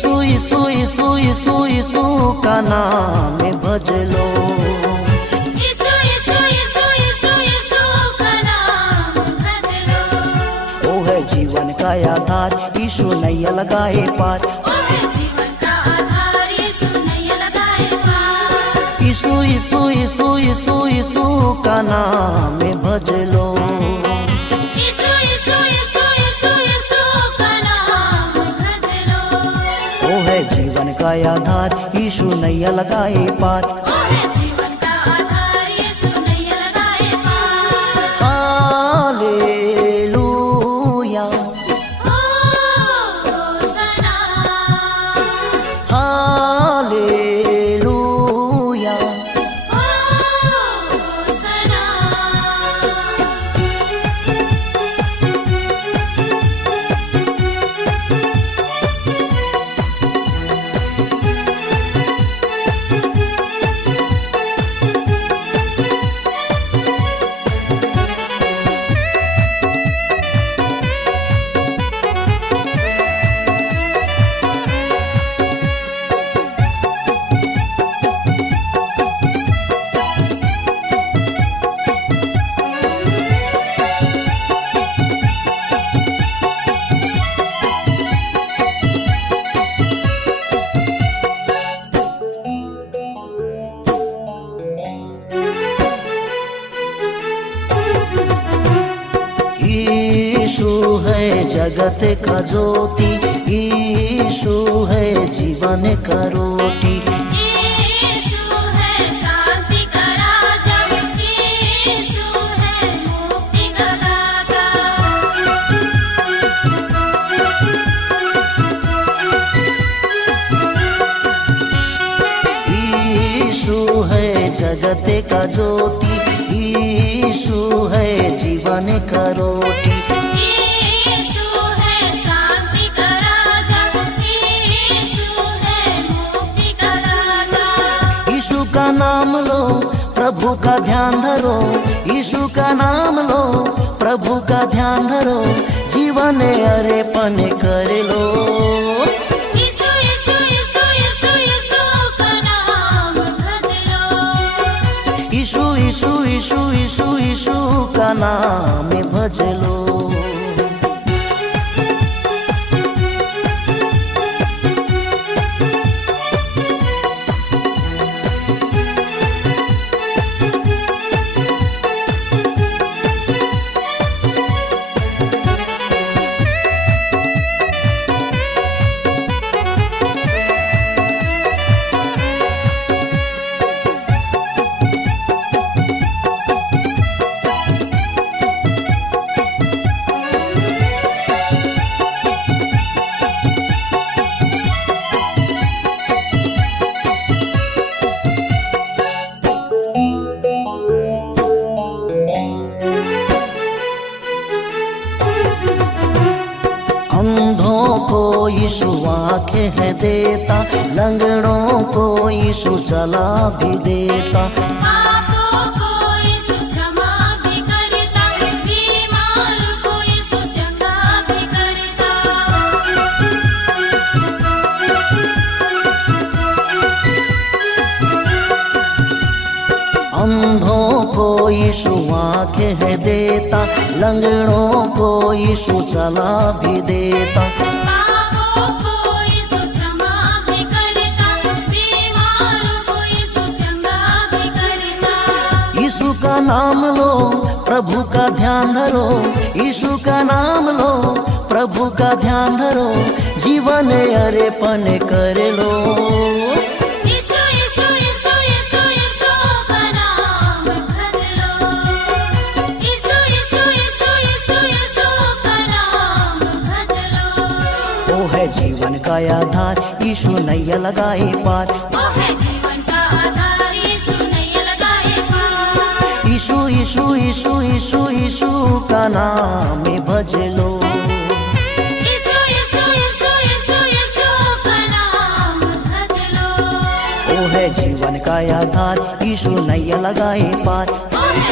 यीशु यीशु यीशु यीशु यीशु का नाम भज लो। यीशु यीशु यीशु यीशु यीशु का नाम भज लो। वो है जीवन का आधार, यीशु नैया लगाए पार। ओ है जीवन का आधार, यीशु नैया लगाए पार। यीशु यीशु यीशु यीशु यीशु का नाम भज लो। यीशु यीशु यीशु यीशु यीशु का नाम भज लो। वो है जीवन का आधार, यीशु नैया लगाए पार। ओ है जीवन का आधार, यीशु नैया लगाए पार। Hallelujah होसना hallelujah होसना। यीशु है जगत का ज्योति, यीशु है जीवन का रोटी। यीशु है शांति का राजा, यीशु है मुक्ति का दाता। यीशु है जगत का ज्योति, यीशु है जीवन का रोटी। यीशु है शांति का राजा, यीशु है मुक्ति का दाता। यीशु का नाम लो, प्रभु का ध्यान धरो। यीशु का नाम लो, प्रभु का ध्यान धरो। जीवन अरेपन कर लो। यीशु यीशु यीशु यीशु यीशु का नाम भज लो। यीशु यीशु यीशु यीशु यीशु का नाम भज लो। अंधों को यीशु आँखें है देता, लंगड़ों को यीशु चला भी देता। पापों को यीशु क्षमा भी करता, बीमार को यीशु चंगा भी करता। अंधों को यीशु आँखें है देता, लंगड़ों को यीशु चला भी देता। पापों को यीशु क्षमा भी करता, बीमार को यीशु चंगा भी करता। यीशु का नाम लो, प्रभु का ध्यान धरो। यीशु का नाम लो, प्रभु का ध्यान धरो। जीवन अरेपन कर लो। यीशु यीशु यीशु यीशु यीशु का नाम भज लो। यीशु यीशु यीशु यीशु यीशु का नाम भज लो। वो है जीवन का आधार, यीशु नैया लगाए पार। ओ है जीवन का आधार, यीशु नैया लगाए पार। यीशु यीशु यीशु यीशु यीशु का नाम भज लो। यीशु यीशु यीशु यीशु यीशु का नाम भज लो। वो है जीवन का आधार, यीशु नैया लगाए पार। ओ है